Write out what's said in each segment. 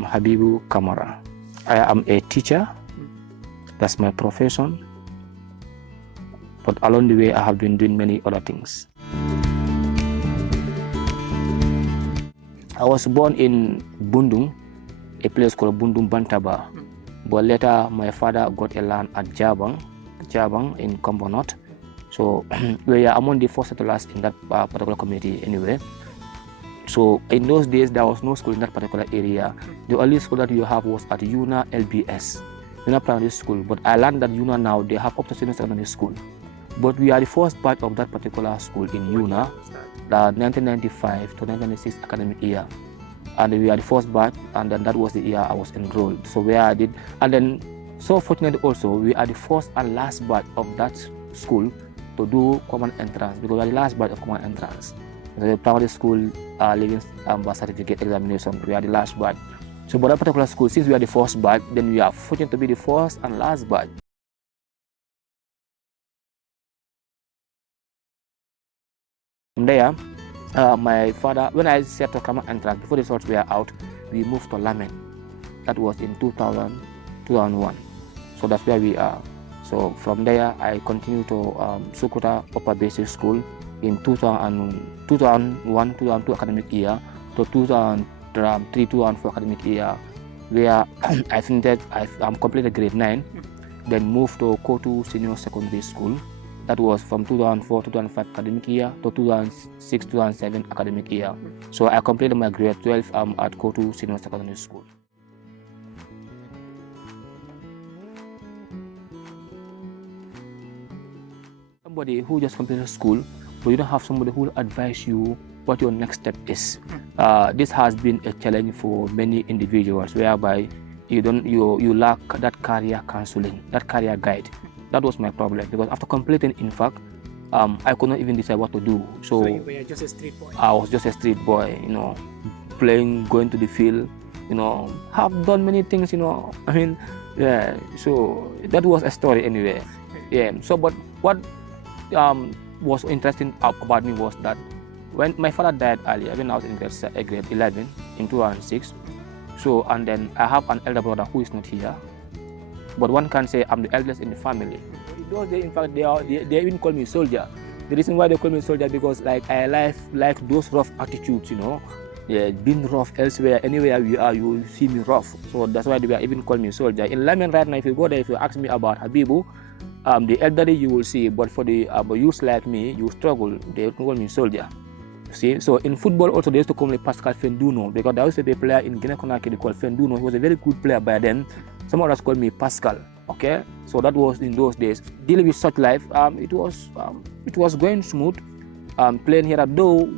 am Habibou Camara. I am a teacher. That's my profession. But along the way, I have been doing many other things. I was born in Bundung, a place called Bundung Bantaba. But later, my father got a land at Jabang in Kombonot. So we are among the first settlers in that particular community anyway. So in those days, there was no school in that particular area. The only school that you have was at Yuna LBS, Yuna Primary School. But I learned that Yuna now, they have up to senior secondary school. But we are the first batch of that particular school in Yuna, the 1995 to 1996 academic year. And we are the first batch, and then that was the year I was enrolled. So where I did, and then so fortunately also, we are the first and last batch of that school to do common entrance, because we are the last batch of common entrance. The primary school living certificate examination, we are the last batch. So for that particular school, since we are the first batch, then we are fortunate to be the first and last batch. From there, my father, when I set to common entrance, before the results were out, we moved to Lamen. That was in 2001. So that's where we are. So from there, I continued to Sukuta Upper Basic School in 2001-2002 academic year to 2003-2004 academic year, where I finished, I completed grade 9, then moved to Kotu Senior Secondary School. That was from 2004-2005 academic year to 2006-2007 academic year. So I completed my grade 12 at Kotu Senior Secondary School. Somebody who just completed school, but you don't have somebody who will advise you what your next step is. This has been a challenge for many individuals, whereby you lack that career counseling, that career guide. That was my problem, because after completing, in fact, I could not even decide what to do. So you were just a street boy. I was just a street boy, playing, going to the field, have done many things, I mean, yeah. So that was a story anyway. Yeah. So, but what was interesting about me was that when my father died earlier, when I was in grade 11 in 2006. So, and then I have an elder brother who is not here. But one can say I'm the eldest in the family. In those days, in fact, they even call me soldier. The reason why they call me soldier, because like I like those rough attitudes, Yeah, being rough elsewhere, anywhere you are, you will see me rough. So that's why they even call me soldier. In Lamen right now, if you go there, if you ask me about Habibou, the elderly you will see, but for the youths like me, you struggle. They call me soldier. See, so in football also they used to call me Pascal Fenduno, because there used to be a player in Guinea-Conakry called Fenduno. He was a very good player by then. Some others called me Pascal. Okay, so that was in those days. Dealing with such life, it was going smooth. Playing here, though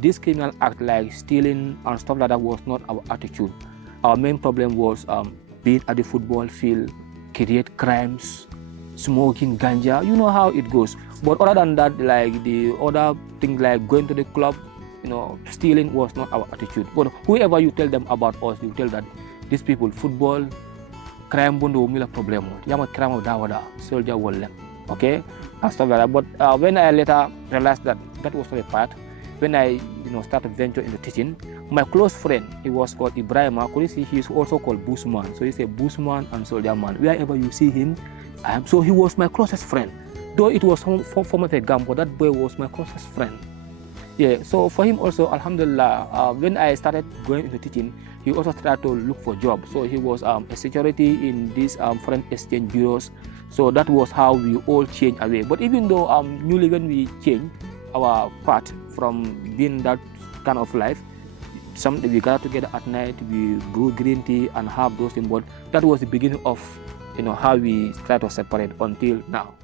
this criminal act like stealing and stuff like that was not our attitude. Our main problem was being at the football field, create crimes, smoking ganja. You know how it goes. But other than that, like the other things like going to the club, stealing was not our attitude. But whoever you tell them about us, you tell that these people, football, crime bondo mila problem. Yama crime dawada soldier wall. Okay, and stuff like that. But when I later realized that that was not a part, when I started venture into teaching, my close friend, he was called Ibrahim. He is also called Bushman. So he's a Bushman and soldier man. Wherever you see him, so he was my closest friend. Though it was form of a gang, but that boy was my closest friend. Yeah, so for him also, alhamdulillah, when I started going into teaching, he also started to look for jobs. So he was a security in these foreign exchange bureaus. So that was how we all changed away. But even though newly when we changed our path from being that kind of life, we got together at night, we brew green tea and have those things. But that was the beginning of how we try to separate until now.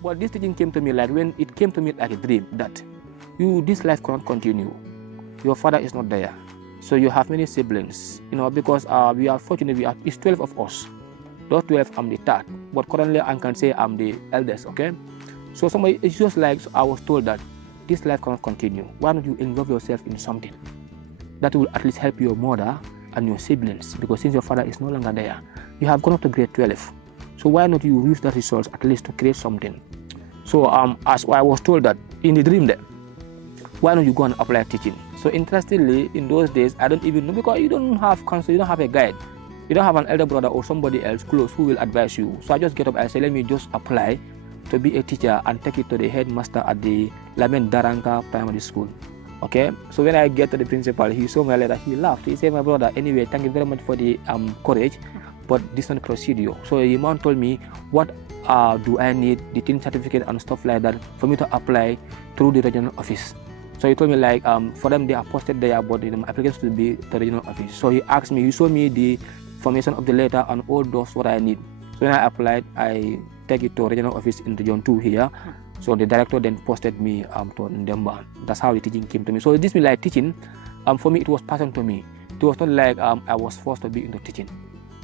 But this teaching came to me like when it came to me like a dream that this life cannot continue. Your father is not there, so you have many siblings. Because we are fortunate. It's 12 of us. Those 12, I'm the third, but currently I can say I'm the eldest. Okay, so it's just like I was told that this life cannot continue. Why don't you involve yourself in something that will at least help your mother and your siblings? Because since your father is no longer there, you have gone up to grade 12. So why not you use that resource at least to create something? So as I was told that in the dream there, why don't you go and apply teaching? So interestingly, in those days, I don't even know, because you don't have counsel, you don't have a guide, you don't have an elder brother or somebody else close who will advise you. So I just get up and say, let me just apply to be a teacher and take it to the headmaster at the Lamen Daranka Primary School. Okay, so when I get to the principal, he saw my letter, he laughed. He said, my brother, anyway, thank you very much for the courage, but this is not procedure. So the man told me, what do I need, the teaching certificate and stuff like that, for me to apply through the regional office. So he told me, like, for them, they are posted there, but the applications will be to the regional office. So he asked me, he showed me the formation of the letter and all those what I need. So when I applied, I take it to regional office in region 2 here. So the director then posted me to Ndemba. That's how the teaching came to me. So this means like teaching, for me, it was passion to me. It was not like I was forced to be into teaching.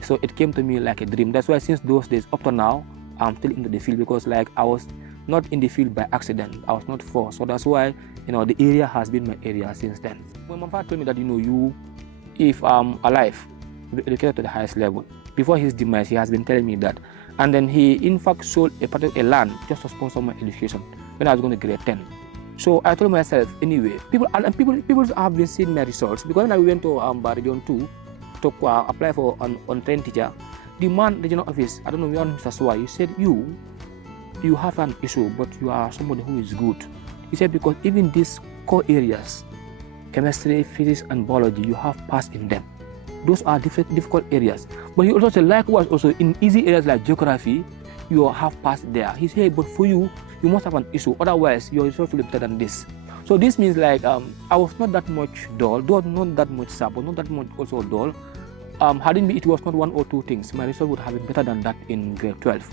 So it came to me like a dream. That's why since those days up to now, I'm still into the field, because like I was not in the field by accident. I was not forced. So that's why, the area has been my area since then. When my father told me that, you, if I'm alive, be educated to the highest level. Before his demise, he has been telling me that. And then he, in fact, sold a part of a land just to sponsor my education when I was going to grade 10. So I told myself, anyway, people have been seeing my results, because when I went to region 2 to apply for an untrained teacher, the man, regional office, I don't know, Mr. Swa, he said, you have an issue, but you are somebody who is good. He said, because even these core areas, chemistry, physics, and biology, you have passed in them. Those are difficult areas. But he also said, likewise, also in easy areas like geography, you have passed there. He said, but for you, you must have an issue. Otherwise, your results will be better than this. So this means like I was not that much dull, though not that much sharp, but not that much also dull. Hadn't it was not one or two things, my result would have been better than that in grade 12.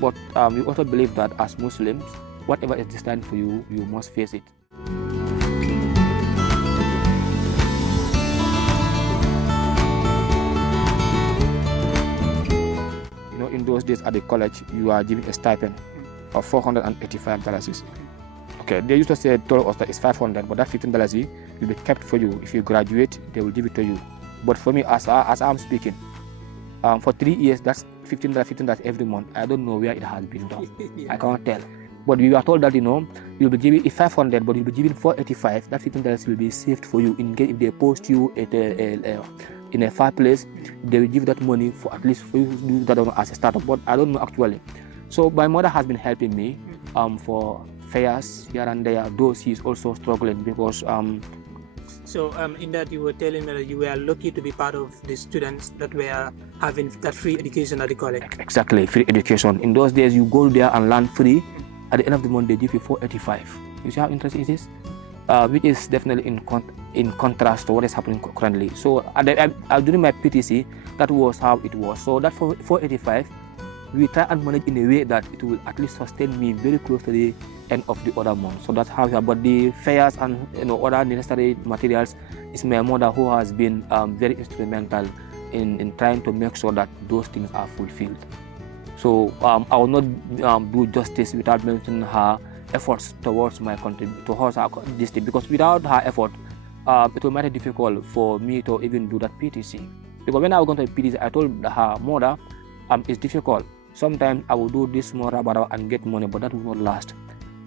But we also believe that as Muslims, whatever is destined for you, you must face it. In those days at the college, you are given a stipend of $485. Okay, they used to say Toro is $500, but that $15 will be kept for you. If you graduate, they will give it to you. But for me, as I'm speaking, for 3 years, that's $15 every month. I don't know where it has been done. I can't tell. But we are told that you'll be given 500, but you'll be given 485. That $15 will be saved for you in case if they post you at in a far place. They will give that money for at least for you to do that as a startup. But I don't know actually. So my mother has been helping me for fairs here and there. Though she is also struggling because. So in that you were telling me that you were lucky to be part of the students that were having that free education at the college. Exactly, free education. In those days, you go there and learn free. At the end of the month, they give you 485. You see how interesting it is? Which is definitely in contrast to what is happening currently. So during my PTC, that was how it was. So that 485, we try and manage in a way that it will at least sustain me very close to the end of the other month. So that's how we have. But the fares and other necessary materials is my mother who has been very instrumental in trying to make sure that those things are fulfilled. So I will not do justice without mentioning her efforts towards my country, towards our district, because without her effort, it will make it difficult for me to even do that PTC. Because when I was going to PTC, I told her mother, it's difficult. Sometimes I will do this small rabara and get money, but that will not last.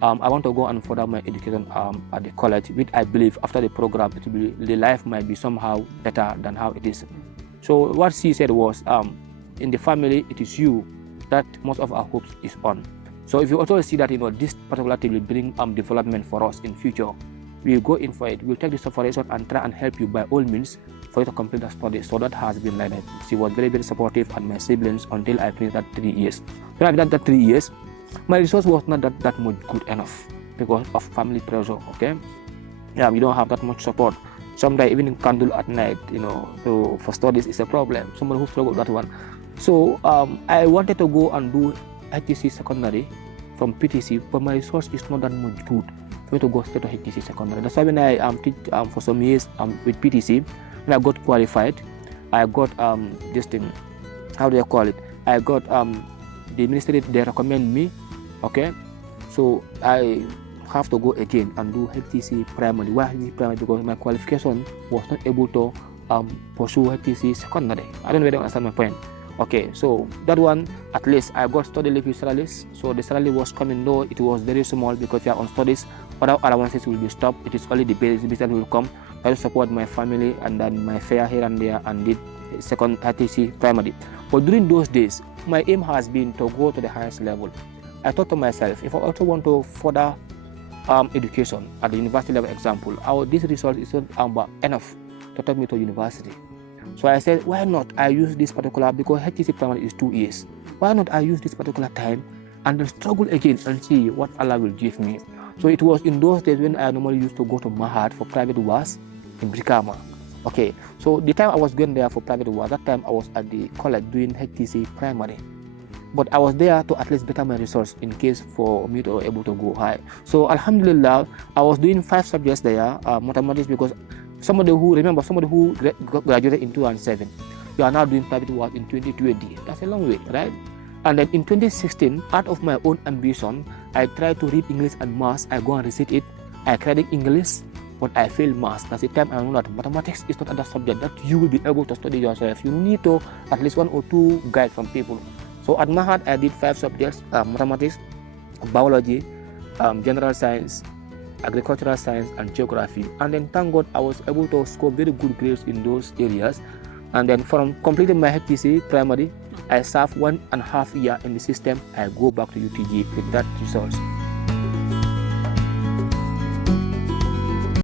I want to go and further my education at the college, which I believe after the program, the life might be somehow better than how it is. So what she said was, in the family, it is you that most of our hopes is on. So if you also see that this particular thing will bring development for us in future, we'll go in for it. We'll take this operation and try and help you by all means for you to complete the study. So that has been like that. She was very, very supportive and my siblings until I finished that 3 years. When I did that 3 years, my resource was not that much good enough because of family pressure. Okay, yeah, we don't have that much support. Sometimes even in candle at night, so for studies is a problem. Someone who struggled with that one. So I wanted to go and do HTC secondary from PTC, but my resource is not that much good for me to go straight to HTC secondary. That's why when I teach for some years with PTC, when I got qualified, I got this thing. How do I call it? I got the ministry, they recommend me. Okay, so I have to go again and do HTC primary. Why HTC primary? Because my qualification was not able to pursue HTC secondary. I don't really understand my point. Okay, so that one, at least I got study leave with salaries. So the salary was coming, though it was very small because you are on studies. Other allowances will be stopped. It is only the basic that will come. I to support my family and then my fare here and there, and did second RTC primary. But during those days, my aim has been to go to the highest level. I thought to myself, if I also want to further education at the university level, example, this result is not enough to take me to university. So I said, why not I use this particular, because HTC primary is 2 years. Why not I use this particular time and then struggle again and see what Allah will give me. So it was in those days when I normally used to go to Mahad for private wars in Brikama. Okay, so the time I was going there for private wars, that time I was at the college doing HTC primary. But I was there to at least better my results in case for me to be able to go high. So Alhamdulillah, I was doing 5 subjects there, mathematics, because somebody who graduated in 2007, you are now doing private work in 2020. That's a long way, right? And then in 2016, out of my own ambition, I tried to read English and maths. I go and recite it. I credit English, but I failed maths. That's the time I know that mathematics is not a subject that you will be able to study yourself. You need to at least 1 or 2 guide from people. So at Mahad, I did 5 subjects: mathematics, biology, general science, agricultural science, and geography. And then thank God I was able to score very good grades in those areas. And then from completing my HTC primary, I served 1.5 years in the system. I go back to UTG with that results.